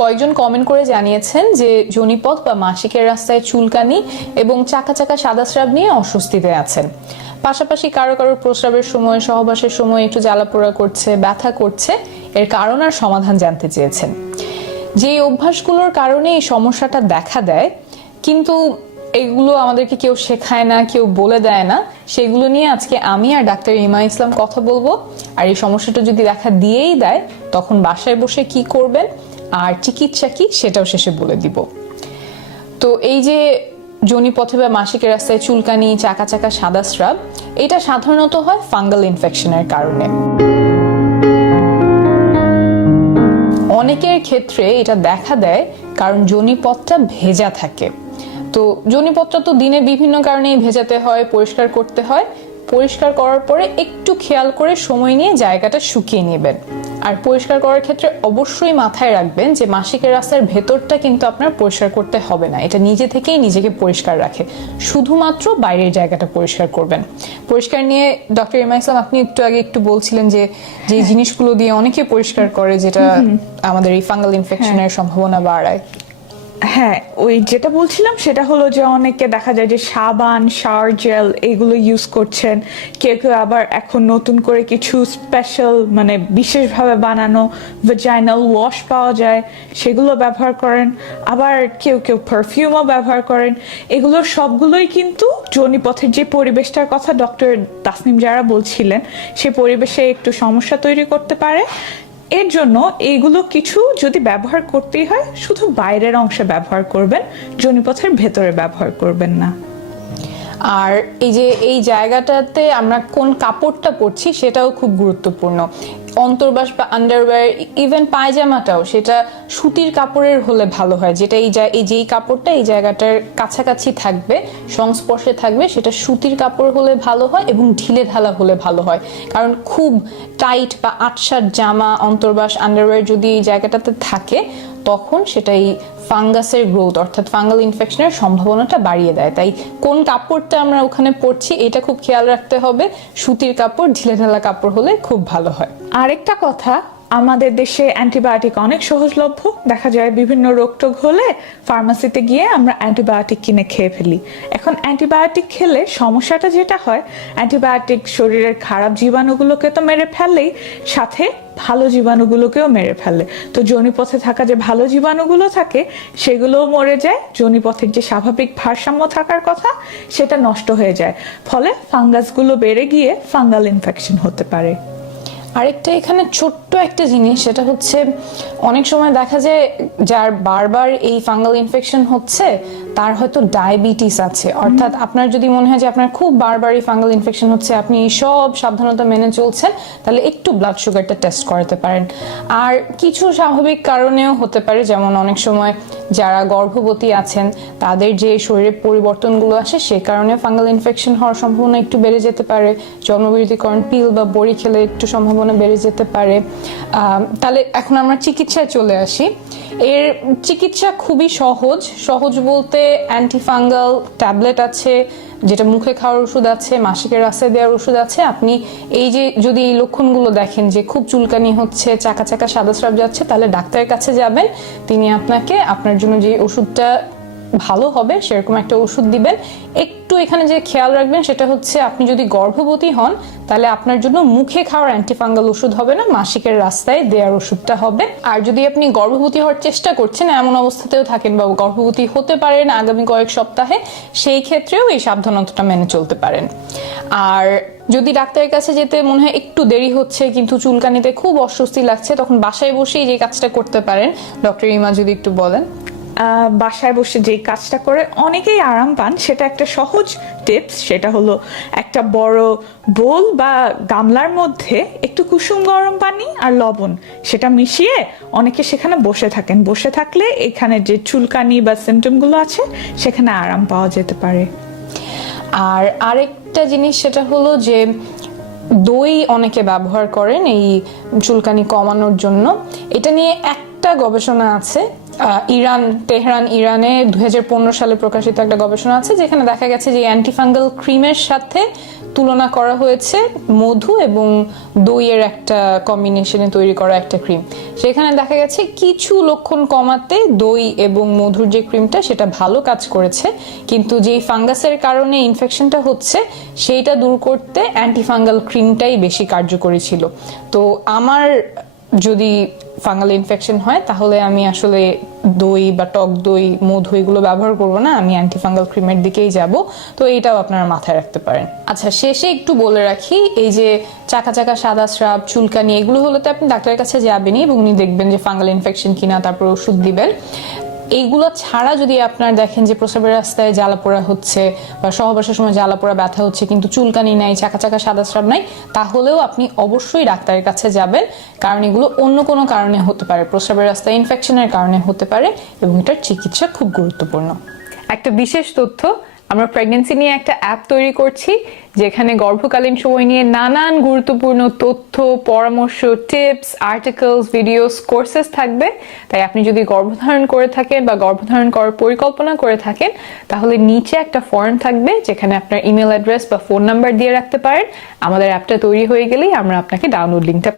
কয়েকজন কমেন্ট করে জানিয়েছেন যে যোনিপথ বা মাসিকের রাস্তায় চুলকানি এবং চাকা চাকা সাদা স্রাব নিয়ে অস্বস্তিতে আছেন। পাশাপাশি কারো কারো প্রস্রাবের সময়, সহবাসের সময় একটু জ্বালাপোড়া করছে, ব্যথা করছে। এর কারণ আর সমাধান জানতে চেয়েছেন। যে অভ্যাসগুলোর কারণে এই সমস্যাটা দেখা দেয়, কিন্তু এগুলো আমাদেরকে কেউ শেখায় না, কেউ বলে দেয় না, সেগুলো নিয়ে আজকে আমি আর ডাক্তার ইমা ইসলাম কথা বলবো। আর এই সমস্যাটা যদি দেখা দিয়েই দেয়, তখন বাসায় বসে কি করবেন আর চিকিৎসা কি সেটাও শেষে বলে দিব। তো এই যে যোনিপথে বা মাসিকের রাস্তায় চুলকানি, চাকা চাকা সাদা স্রাব, এটা সাধারণত হয় ফাঙ্গাল ইনফেকশনের কারণে। অনেকের ক্ষেত্রে এটা দেখা দেয় কারণ যোনিপথটা ভেজা থাকে। তো যোনিপথটা তো দিনে বিভিন্ন কারণেই ভেজাতে হয়, পরিষ্কার করতে হয়। পরিষ্কার করার পরে একটু খেয়াল করে সময় নিয়ে জায়গাটা শুকিয়ে নেবেন। আর পরিষ্কার করার ক্ষেত্রে অবশ্যই মাথায় রাখবেন যে মাসিকের রাস্তার ভেতরটা কিন্তু আপনার পরিষ্কার করতে হবে না, এটা নিজে থেকেই নিজেকে পরিষ্কার রাখে। শুধুমাত্র বাইরের জায়গাটা পরিষ্কার করবেন। পরিষ্কার নিয়ে ডক্টর ইমা ইসলাম, আপনি একটু আগে একটু বলছিলেন যে যে জিনিসগুলো দিয়ে অনেকে পরিষ্কার করে, যেটা আমাদের এই ফাঙ্গাল ইনফেকশনের সম্ভাবনা বাড়ায়। হ্যাঁ, ওই যেটা বলছিলাম সেটা হলো যে অনেকে দেখা যায় যে সাবান, শাওয়ার জেল এগুলো ইউজ করছেন। কেউ কেউ আবার এখন নতুন করে কিছু স্পেশাল মানে বিশেষভাবে বানানো ভ্যাজাইনাল ওয়াশ পাওয়া যায়, সেগুলো ব্যবহার করেন। আবার কেউ কেউ পারফিউমও ব্যবহার করেন। এগুলো সবগুলোই কিন্তু যোনিপথের যে পরিবেশটার কথা ডক্টর তাসনিম যারা বলছিলেন, সে পরিবেশে একটু সমস্যা তৈরি করতে পারে। এর জন্য এইগুলো কিছু যদি ব্যবহার করতেই হয়, শুধু বাইরের অংশে ব্যবহার করবেন, যোনিপথের ভেতরে ব্যবহার করবেন না। আর এই যে এই জায়গাটাতে আমরা কোন কাপড়টা পরছি সেটাও খুব গুরুত্বপূর্ণ। অন্তর্বাস বা আন্ডারওয়্যার, ইভেন পায়জামাটাও সেটা সুতির কাপড়ের হলে ভালো হয়। যেটা এই যেই কাপড়টা এই জায়গাটার কাছাকাছি থাকবে, সংস্পর্শে থাকবে, সেটা সুতির কাপড় হলে ভালো হয় এবং ঢিলে ঢালা হলে ভালো হয়। কারণ খুব টাইট বা আটসাট জামা, অন্তর্বাস, আন্ডারওয়্যার যদি এই জায়গাটাতে থাকে, তখন সেটাই ফাঙ্গাসের গ্রোথ অর্থাৎ ফাঙ্গাল ইনফেকশনের সম্ভাবনাটা বাড়িয়ে দেয়। তাই কোন কাপড়টা আমরা ওখানে পরছি এটা খুব খেয়াল রাখতে হবে। সুতির কাপড়, ঢিলে ঢালা কাপড় হলে খুব ভালো হয়। আরেকটা কথা, আমাদের দেশে অ্যান্টিবায়োটিক অনেক সহজলভ্য। দেখা যায় বিভিন্ন রোগ টোগ হলে ফার্মাসিতে গিয়ে আমরা অ্যান্টিবায়োটিক কিনে খেয়ে ফেলি। এখন অ্যান্টিবায়োটিক খেলে সমস্যাটা যেটা হয়, অ্যান্টিবায়োটিক শরীরের খারাপ জীবাণুগুলোকে তো মেরে ফেলেই, সাথে ভালো জীবাণুগুলোকেও মেরে ফেলে। তো যোনিপথে থাকা যে ভালো জীবাণুগুলো থাকে সেগুলোও মরে যায়। যোনিপথের যে স্বাভাবিক ভারসাম্য থাকার কথা সেটা নষ্ট হয়ে যায়। ফলে ফাঙ্গাসগুলো বেড়ে গিয়ে ফাঙ্গাল ইনফেকশন হতে পারে। আরেকটা এখানে ছোট্ট একটা জিনিস, সেটা হচ্ছে অনেক সময় দেখা যায় যার বারবার এই ফাঙ্গাল ইনফেকশন হচ্ছে তার হয়তো ডায়াবেটিস আছে। অর্থাৎ আপনার যদি মনে হয় যে আপনার খুব বারবার এই ফাঙ্গাল ইনফেকশন হচ্ছে, আপনি সব সাবধানতা মেনে চলছেন, তাহলে একটু ব্লাড সুগারটা টেস্ট করাতে পারেন। আর কিছু স্বাভাবিক কারণেও হতে পারে, যেমন অনেক সময় যারা গর্ভবতী আছেন তাদের যে শরীরে পরিবর্তনগুলো আসে সে কারণে ফাঙ্গাল ইনফেকশন হওয়ার সম্ভাবনা একটু বেড়ে যেতে পারে। জন্মবৃদ্ধিকরণ পিল বা বড়ি খেলে একটু সম্ভাবনা বেড়ে যেতে পারে। তাহলে এখন আমরা চিকিৎসায় চলে আসি। এর চিকিৎসা খুবই সহজ বলতে অ্যান্টিফাঙ্গাল ট্যাবলেট আছে, যেটা মুখে খাওয়ার ওষুধ আছে, মাসিকের রাস্তায় দেওয়ার ওষুধ আছে। আপনি এই যে যদি এই লক্ষণগুলো দেখেন যে খুব চুলকানি হচ্ছে, চাকা চাকা সাদা স্রাব যাচ্ছে, তাহলে ডাক্তারের কাছে যাবেন। তিনি আপনাকে আপনার জন্য যে ওষুধটা ভালো হবে সেরকম একটা ওষুধ দিবেন। একটু এখানে যে খেয়াল রাখবেন সেটা হচ্ছে, আপনি যদি গর্ভবতী হন তাহলে আপনার জন্য মুখে খাওয়ার অ্যান্টিফাঙ্গাল ওষুধ হবে না, মাসিকের রাস্তায় দেওয়ার ওষুধটা হবে। আর যদি আপনি গর্ভবতী হওয়ার চেষ্টা করছেন, এমন অবস্থাতেও থাকেন বা গর্ভবতী হতে পারেন আগামী কয়েক সপ্তাহে, সেই ক্ষেত্রেও এই সাবধানতাটা মেনে চলতে পারেন। আর যদি ডাক্তারের কাছে যেতে মনে হয় একটু দেরি হচ্ছে কিন্তু চুলকানিতে খুব অস্বস্তি লাগছে, তখন বাসায় বসেই যে কাজটা করতে পারেন, ডক্টর ইমা যদি একটু বলেন। বাসায় বসে যেই কাজটা করে অনেকেই আরাম পান, সেটা একটা সহজ টিপস। সেটা হলো একটা বড় বোল বা গামলার মধ্যে একটু কুসুম গরম পানি আর লবণ সেটা মিশিয়ে অনেকে সেখানে বসে থাকেন। বসে থাকলে এখানে যে চুলকানি বা সিমটমগুলো আছে সেখানে আরাম পাওয়া যেতে পারে। আর আরেকটা জিনিস সেটা হলো যে দই অনেকে ব্যবহার করেন এই চুলকানি কমানোর জন্য। এটা নিয়ে একটা গবেষণা আছে, তেহরান ইরানে 2015 সালে প্রকাশিত একটা গবেষণা আছে, যেখানে দেখা গেছে যে অ্যান্টিফাঙ্গাল ক্রিমের সাথে তুলনা করা হয়েছে মধু এবং দইয়ের একটা কম্বিনেশনে তৈরি করা একটা ক্রিম। সেখানে দেখা গেছে কিছু লক্ষণ কমাতে দই এবং মধুর যে ক্রিমটা সেটা ভালো কাজ করেছে, কিন্তু যেই ফাঙ্গাসের কারণে ইনফেকশনটা হচ্ছে সেইটা দূর করতে অ্যান্টিফাঙ্গাল ক্রিমটাই বেশি কার্যকরী ছিল। তো আমার যদি ফাঙ্গাল ইনফেকশন হয় তাহলে আমি আসলে দই বা টক দই মধু এগুলো ব্যবহার করব না, আমি অ্যান্টিফাঙ্গাল ক্রিমের দিকেই যাব। তো এইটাও আপনারা মাথায় রাখতে পারেন। আচ্ছা, শেষে একটু বলে রাখি, এই যে চাকা চাকা সাদা স্রাব চুলকানি এগুলো হলে তো আপনি ডাক্তারের কাছে যাবেনই এবং উনি দেখবেন যে ফাঙ্গাল ইনফেকশন কিনা, তারপর ওষুধ দিবেন। এইগুলো ছাড়া যদি আপনার দেখেন যে প্রস্রাবের রাস্তায় জ্বালাপোড়া হচ্ছে বা সহবাসের সময় জ্বালাপোড়া ব্যথা হচ্ছে কিন্তু চুলকানি নাই, চাকা চাকা সাদা স্রাব নাই, তাহলেও আপনি অবশ্যই ডাক্তারের কাছে যাবেন, কারণ এগুলো অন্য কোনো কারণে হতে পারে, প্রস্রাবের রাস্তায় ইনফেকশনের কারণে হতে পারে এবং এটার চিকিৎসা খুব গুরুত্বপূর্ণ। একটা বিশেষ তথ্য, আমরা প্রেগন্যান্সি নিয়ে একটা অ্যাপ তৈরি করছি যেখানে গর্ভকালীন সময় নিয়ে নানান গুরুত্বপূর্ণ তথ্য, পরামর্শ, টিপস, আর্টিকেলস, ভিডিওস, কোর্সেস থাকবে। তাই আপনি যদি গর্ভধারণ করে থাকেন বা গর্ভধারণ করার পরিকল্পনা করে থাকেন তাহলে নিচে একটা ফর্ম থাকবে যেখানে আপনার ইমেল অ্যাড্রেস বা ফোন নাম্বার দিয়ে রাখতে পারেন। আমাদের অ্যাপটা তৈরি হয়ে গেলেই আমরা আপনাকে ডাউনলোড লিঙ্কটা